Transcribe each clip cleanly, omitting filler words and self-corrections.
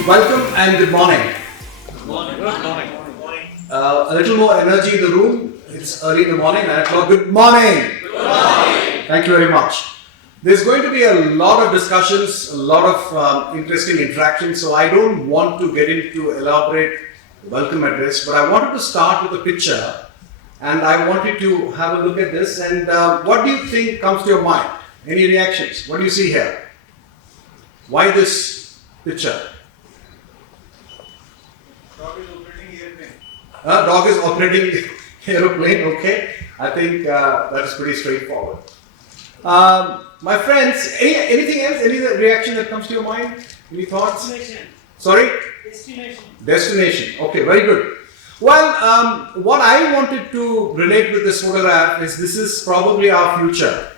Welcome and good morning. Good morning. Good morning. Good morning. A little more energy in the room. It's early in the morning, 9 o'clock. Good morning. Good morning. Thank you very much. There's going to be a lot of discussions, a lot of interesting interactions, so I don't want to get into elaborate welcome address, but I wanted to start with a picture and I wanted to have a look at this and what do you think comes to your mind? Any reactions? What do you see here? Why this picture? Dog is operating airplane. Dog is operating aeroplane, okay. I think that is pretty straightforward. My friends, anything else? Any reaction that comes to your mind? Any thoughts? Destination. Sorry? Destination. Destination. Okay, very good. Well, what I wanted to relate with this photograph is this is probably our future.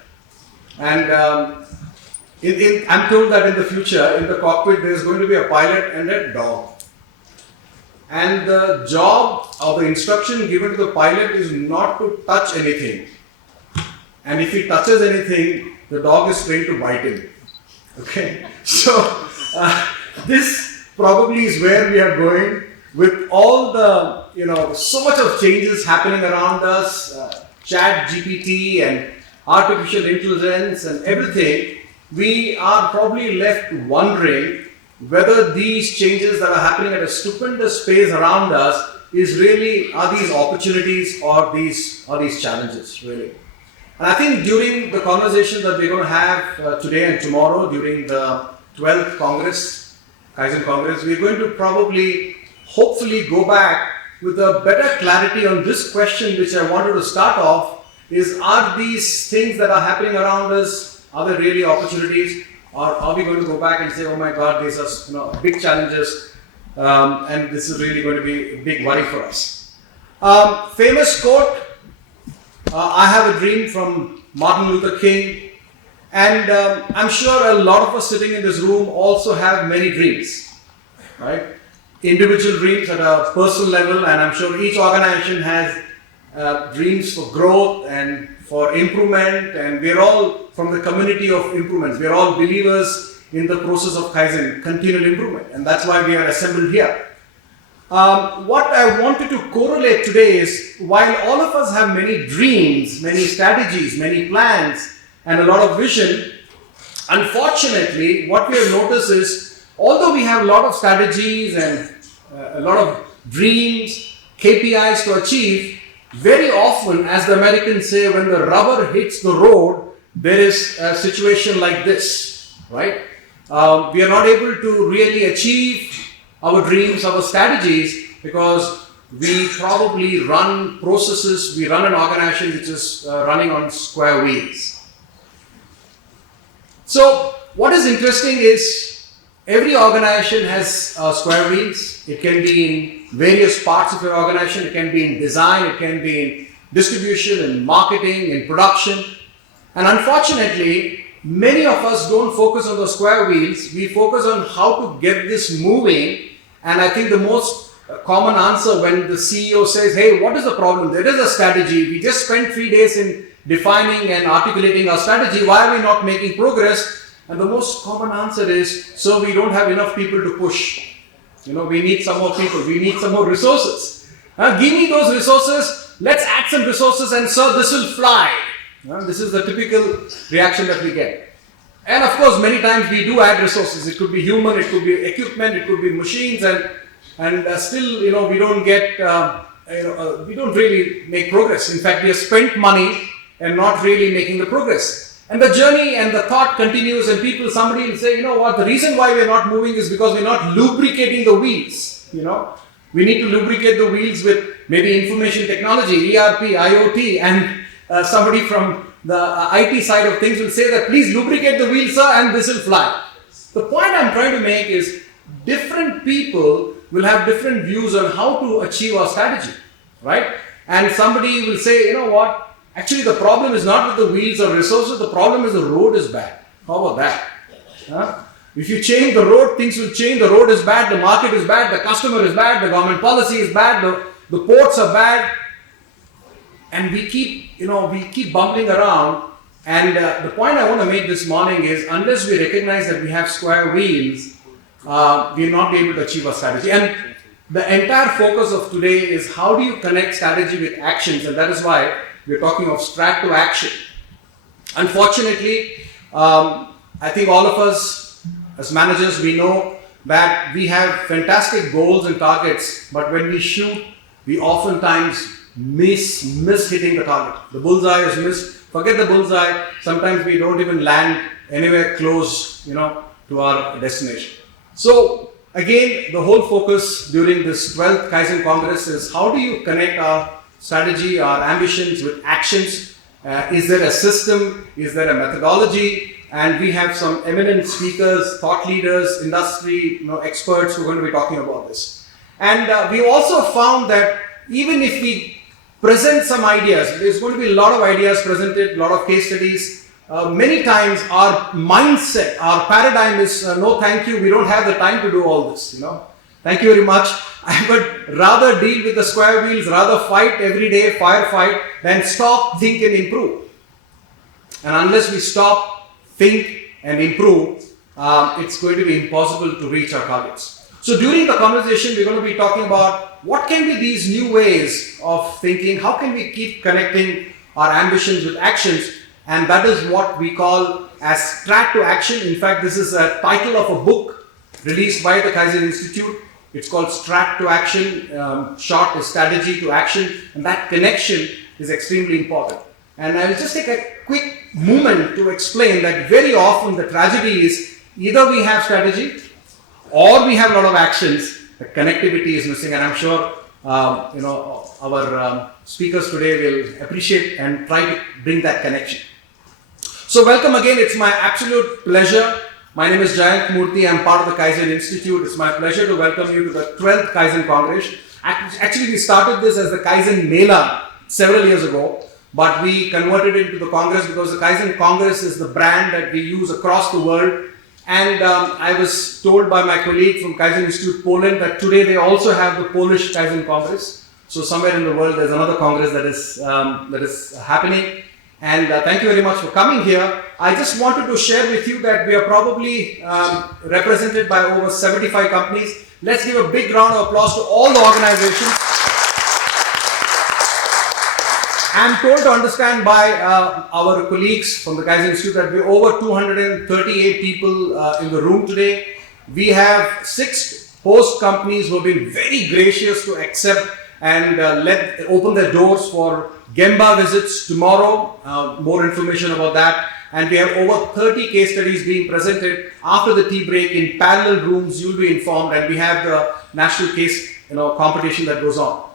And I'm told that in the future, in the cockpit, there's going to be a pilot and a dog. And the job or the instruction given to the pilot is not to touch anything. And if he touches anything, the dog is trained to bite him. Okay? So, this probably is where we are going with all the, so much of changes happening around us, chat GPT and artificial intelligence and everything. We are probably left wondering whether these changes that are happening at a stupendous pace around us are these opportunities or these challenges really. And I think during the conversation that we're going to have today and tomorrow during the 12th Congress, Kaizen Congress, we're going to hopefully go back with a better clarity on this question which I wanted to start off is, are these things that are happening around us, are they really opportunities, or are we going to go back and say, oh my God, these are big challenges and this is really going to be a big worry for us. Famous quote, I have a dream from Martin Luther King, and I'm sure a lot of us sitting in this room also have many dreams, right? Individual dreams at a personal level, and I'm sure each organization has dreams for growth and for improvement, and we're all from the community of improvements. We're all believers in the process of Kaizen, continual improvement, and that's why we are assembled here. What I wanted to correlate today is, while all of us have many dreams, many strategies, many plans, and a lot of vision, unfortunately, what we have noticed is, although we have a lot of strategies and a lot of dreams, KPIs to achieve, very often, as the Americans say, when the rubber hits the road, there is a situation like this, right? We are not able to really achieve our dreams, our strategies, because we probably run processes, we run an organization which is running on square wheels. So, what is interesting is every organization has square wheels. It can be in various parts of your organization. It can be in design, it can be in distribution, in marketing, in production. And unfortunately, many of us don't focus on the square wheels. We focus on how to get this moving. And I think the most common answer when the CEO says, hey, what is the problem? There is a strategy. We just spent 3 days in defining and articulating our strategy. Why are we not making progress? And the most common answer is, so we don't have enough people to push. We need some more people. We need some more resources. Give me those resources. Let's add some resources and so this will fly. This is the typical reaction that we get. And of course, many times we do add resources. It could be human, it could be equipment, it could be machines, and still, we don't get, we don't really make progress. In fact, we have spent money and not really making the progress. And the journey and the thought continues, and somebody will say, the reason why we're not moving is because we're not lubricating the wheels. We need to lubricate the wheels with maybe information technology, ERP, IoT, and somebody from the IT side of things will say that please lubricate the wheel, sir, and this will fly. The point I'm trying to make is different people will have different views on how to achieve our strategy, right? And somebody will say, actually the problem is not with the wheels or resources, the problem is the road is bad. How about that? If you change the road, things will change. The road is bad, the market is bad, the customer is bad, the government policy is bad, the ports are bad. And we keep bumbling around. And the point I want to make this morning is, unless we recognize that we have square wheels, we will not be able to achieve our strategy. And the entire focus of today is how do you connect strategy with actions, and that is why we're talking of strat to action. Unfortunately, I think all of us as managers, we know that we have fantastic goals and targets, but when we shoot, we oftentimes miss hitting the target. The bullseye is missed. Forget the bullseye. Sometimes we don't even land anywhere close, to our destination. So again, the whole focus during this 12th Kaizen Congress is how do you connect our strategy, our ambitions with actions? Is there a system? Is there a methodology? And we have some eminent speakers, thought leaders, industry experts who are going to be talking about this. And we also found that even if we present some ideas, there's going to be a lot of ideas presented, a lot of case studies. Many times our mindset, our paradigm is no thank you, we don't have the time to do all this, Thank you very much. I would rather deal with the square wheels, rather fight every day, firefight, than stop, think and improve. And unless we stop, think and improve, it's going to be impossible to reach our targets. So during the conversation, we're going to be talking about what can be these new ways of thinking, how can we keep connecting our ambitions with actions, and that is what we call as strat to action. In fact, this is a title of a book released by the Kaizen Institute. It's called Strat to Action, short is strategy to action, and that connection is extremely important. And I will just take a quick moment to explain that very often the tragedy is either we have strategy or we have a lot of actions, the connectivity is missing, and I'm sure our speakers today will appreciate and try to bring that connection. So welcome again, it's my absolute pleasure. My name is Jayanth Murthy, I'm part of the Kaizen Institute. It's my pleasure to welcome you to the 12th Kaizen Congress. Actually, we started this as the Kaizen Mela several years ago, but we converted it into the Congress because the Kaizen Congress is the brand that we use across the world. And I was told by my colleague from Kaizen Institute Poland that today they also have the Polish Kaizen Congress. So somewhere in the world there's another Congress that is happening. And thank you very much for coming here. I just wanted to share with you that we are probably represented by over 75 companies. Let's give a big round of applause to all the organizations. I'm told to understand by our colleagues from the Kaizen Institute that we're over 238 people in the room today. We have 6 host companies who have been very gracious to accept and open their doors for Gemba visits tomorrow. More information about that. And we have over 30 case studies being presented after the tea break in parallel rooms. You'll be informed, and we have the national case competition that goes on.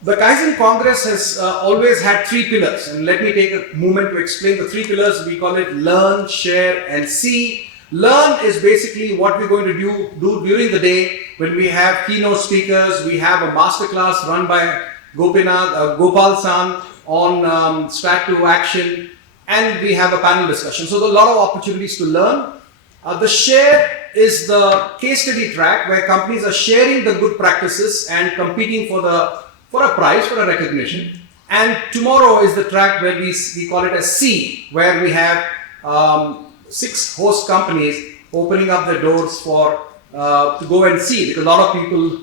The Kaizen Congress has always had 3 pillars, and let me take a moment to explain the 3 pillars. We call it learn, share and see. Learn is basically what we're going to do during the day when we have keynote speakers. We have a masterclass run by Gopal San on strat to action, and we have a panel discussion. So there are a lot of opportunities to learn. The share is the case study track where companies are sharing the good practices and competing for a prize, for a recognition. And tomorrow is the track where we call it a C, where we have 6 host companies opening up their doors for to go and see, because a lot of people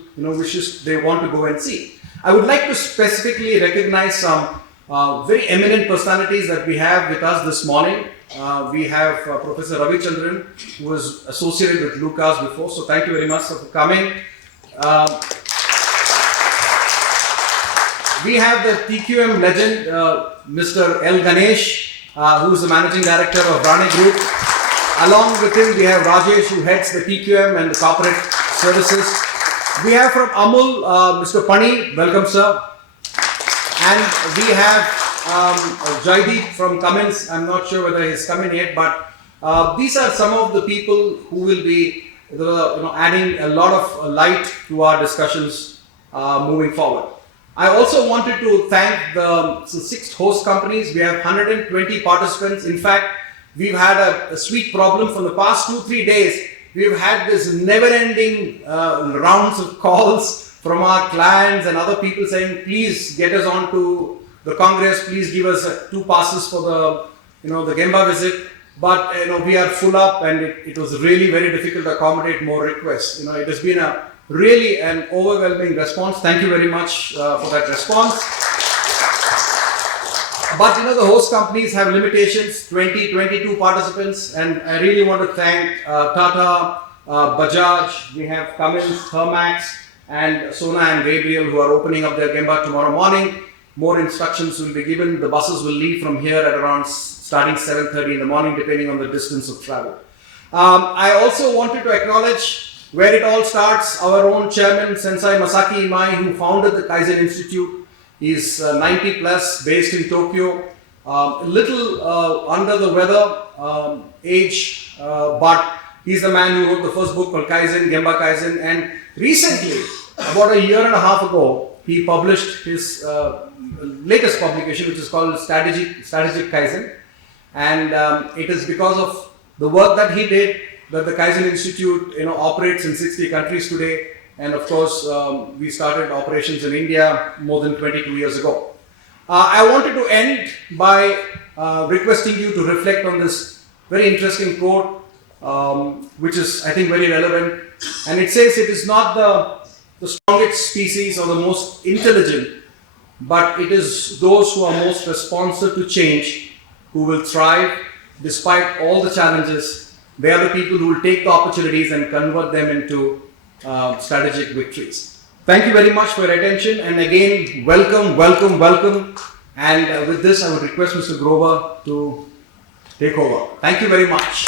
they want to go and see. I would like to specifically recognize some very eminent personalities that we have with us this morning. We have Professor Ravi Chandran, who was associated with Lucas before, so thank you very much for coming. We have the TQM legend, Mr. L. Ganesh, who is the Managing Director of Rane Group. Along with him, we have Rajesh, who heads the TQM and the corporate services. We have from Amul, Mr. Pani, welcome sir. And we have Jaideep from Cummins. I'm not sure whether he's coming yet, but these are some of the people who will be adding a lot of light to our discussions moving forward. I also wanted to thank the 6 host companies. We have 120 participants. In fact, we've had a sweet problem from the past 2-3 days. We've had this never-ending rounds of calls from our clients and other people saying, please get us on to the Congress, please give us 2 passes for the Gemba visit. but we are full up, and it was really very difficult to accommodate more requests. It has been a really an overwhelming response. Thank you very much for that response. But the host companies have limitations, 22 participants, and I really want to thank Tata, Bajaj, we have Cummins, Thermax, and Sona and Gabriel who are opening up their Gemba tomorrow morning. More instructions will be given. The buses will leave from here at around starting 7:30 in the morning, depending on the distance of travel. I also wanted to acknowledge where it all starts. Our own chairman, Sensei Masaki Imai, who founded the Kaizen Institute. He's 90 plus, based in Tokyo. A little under the weather age, but he's the man who wrote the first book called Kaizen, Gemba Kaizen. And recently, about a year and a half ago, he published his latest publication, which is called Strategic Kaizen. And it is because of the work that he did that the Kaizen Institute operates in 60 countries today. And of course, we started operations in India more than 22 years ago. I wanted to end by requesting you to reflect on this very interesting quote, which is, I think, very relevant. And it says, it is not the strongest species or the most intelligent, but it is those who are most responsive to change who will thrive despite all the challenges. They are the people who will take the opportunities and convert them into strategic victories. Thank you very much for your attention, and again, welcome. And with this, I would request Mr. Grover to take over. Thank you very much.